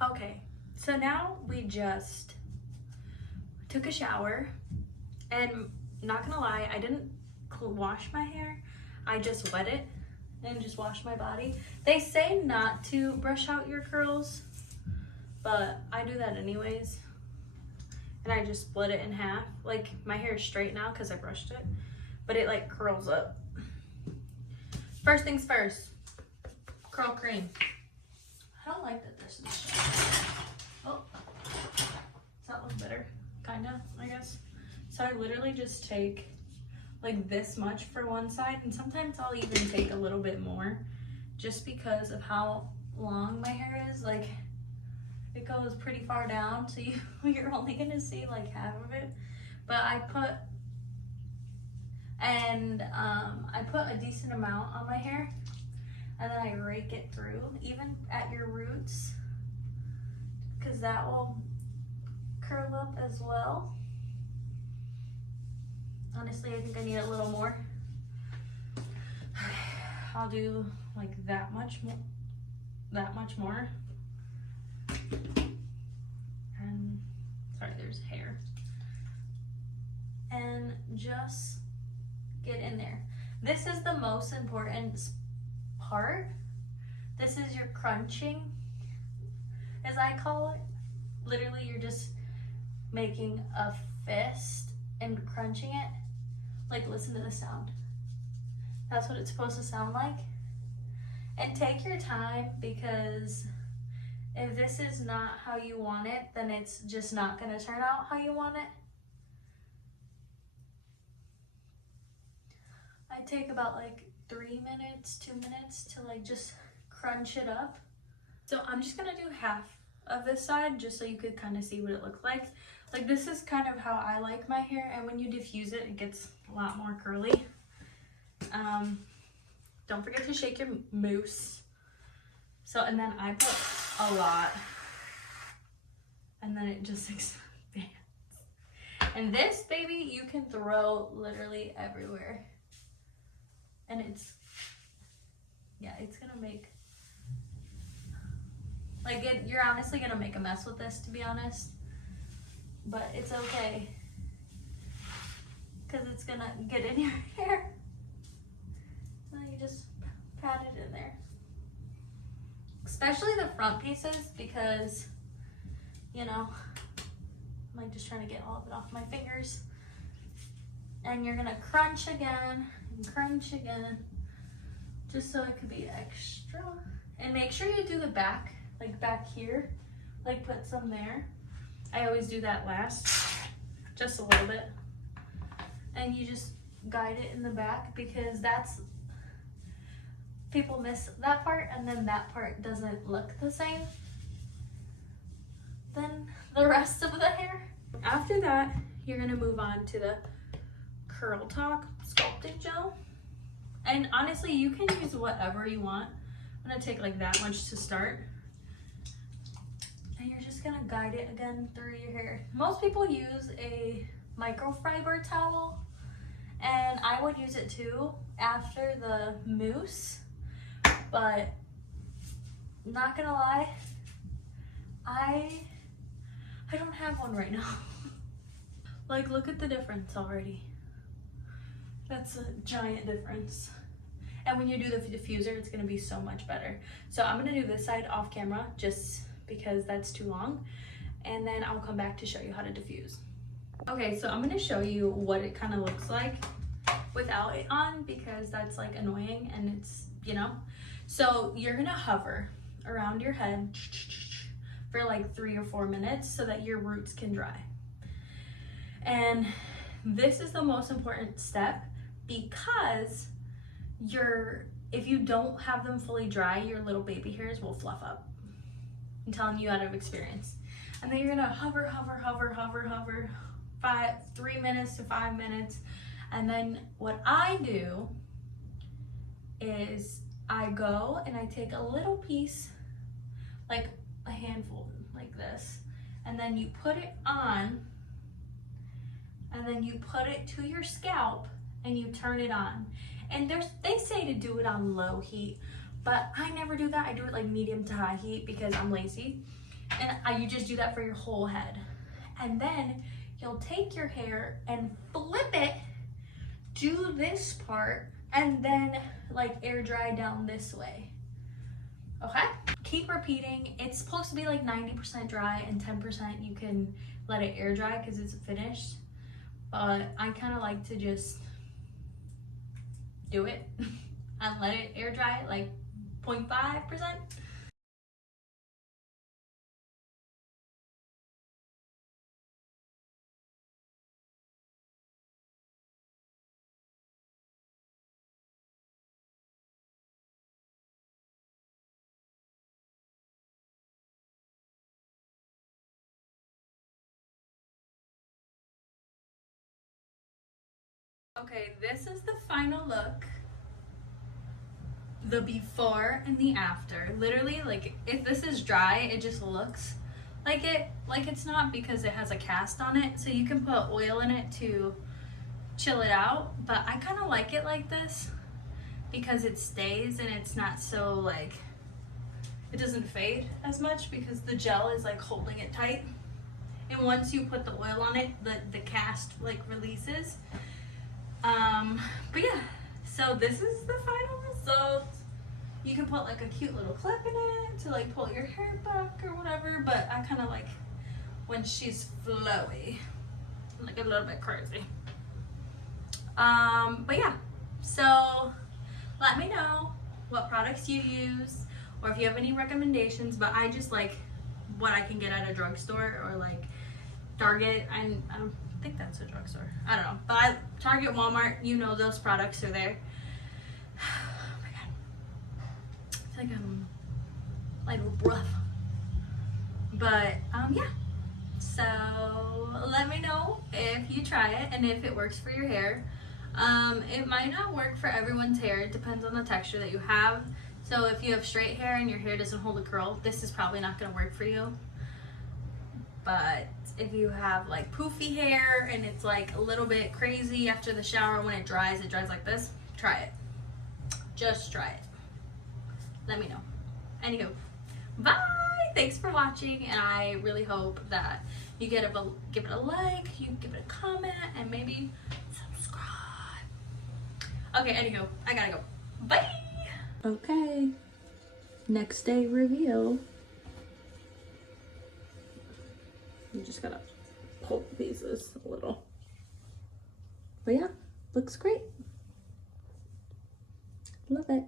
Okay, so now we just took a shower, and not gonna lie, I didn't wash my hair. I just wet it and just wash my body. They say not to brush out your curls, but I do that anyways. And I just split it in half. Like, my hair is straight now because I brushed it, but it like curls up. First things first, curl cream. I don't like that this is oh, does that look better? Kinda, I guess. So I literally just take like this much for one side, and sometimes I'll even take a little bit more just because of how long my hair is. Like, it goes pretty far down, so you're only gonna see like half of it. But I put a decent amount on my hair, and then I rake it through, even at your roots, because that will curl up as well. Honestly, I think I need a little more. I'll do like that much more. And sorry, there's hair. And just get in there. This is the most important part. This is your crunching, as I call it. Literally, you're just making a fist and crunching it. Like, listen to the sound. That's what it's supposed to sound like. And take your time, because if this is not how you want it, then it's just not going to turn out how you want it. I take about like 3 minutes, 2 minutes to like just crunch it up. So I'm just going to do half of this side just so you could kind of see what it looks like. Like, this is kind of how I like my hair, and when you diffuse it, it gets a lot more curly. Don't forget to shake your mousse. So, and then I put a lot, and then it just expands. And this baby, you can throw literally everywhere. And it's, yeah, it's gonna make, like, you're honestly gonna make a mess with this, to be honest. But it's okay, because it's gonna get in your hair. And then you just pat it in there. Especially the front pieces, because, you know, I'm like just trying to get all of it off my fingers. And you're gonna crunch again and crunch again, just so it could be extra. And make sure you do the back, like back here, like put some there. I always do that last, just a little bit. And you just guide it in the back, because that's, people miss that part, and then that part doesn't look the same than the rest of the hair. After that, you're gonna move on to the Curl Talk sculpting gel. And honestly, you can use whatever you want. I'm gonna take like that much to start. And you're just gonna guide it again through your hair. Most people use a microfiber towel, and I would use it too after the mousse, but not gonna lie, I don't have one right now. Like, look at the difference already. That's a giant difference. And when you do the diffuser, it's gonna be so much better. So I'm gonna do this side off camera, just because that's too long, and then I'll come back to show you how to diffuse. Okay, so I'm gonna show you what it kind of looks like without it on, because that's like annoying, and it's, you know. So you're gonna hover around your head for like 3 or 4 minutes so that your roots can dry. And this is the most important step, because if you don't have them fully dry, your little baby hairs will fluff up. I'm telling you out of experience. And then you're gonna hover 3 minutes to 5 minutes. And then what I do is I go and I take a little piece, like a handful like this, and then you put it on, and then you put it to your scalp and you turn it on. And they say to do it on low heat, but I never do that. I do it like medium to high heat because I'm lazy. And you just do that for your whole head. And then you'll take your hair and flip it, do this part, and then like air dry down this way. Okay? Keep repeating. It's supposed to be like 90% dry and 10% you can let it air dry because it's finished. But I kind of like to just do it and let it air dry like 0.5%. Okay, this is the final look. The before and the after. Literally, like, if this is dry, it just looks like it's not, because it has a cast on it. So you can put oil in it to chill it out. But I kind of like it like this because it stays and it's not so like, it doesn't fade as much because the gel is like holding it tight. And once you put the oil on it, the cast like releases. But yeah, so this is the final result. You can put like a cute little clip in it to like pull your hair back or whatever, but I kind of like when she's flowy, like a little bit crazy. But yeah, so let me know what products you use or if you have any recommendations, but I just like what I can get at a drugstore or like Target. I don't think that's a drugstore. I don't know. But Target, Walmart, you know those products are there. Oh my god. I feel like I'm like rough. But yeah. So let me know if you try it and if it works for your hair. It might not work for everyone's hair. It depends on the texture that you have. So if you have straight hair and your hair doesn't hold a curl, this is probably not going to work for you. But if you have like poofy hair and it's like a little bit crazy after the shower, when it dries like this, try it. Just try it. Let me know. Anywho, bye! Thanks for watching, and I really hope that you give it a like, you give it a comment, and maybe subscribe. Okay, anywho, I gotta go. Bye! Okay, next day reveal. You just gotta pull the pieces a little. But yeah, looks great. Love it.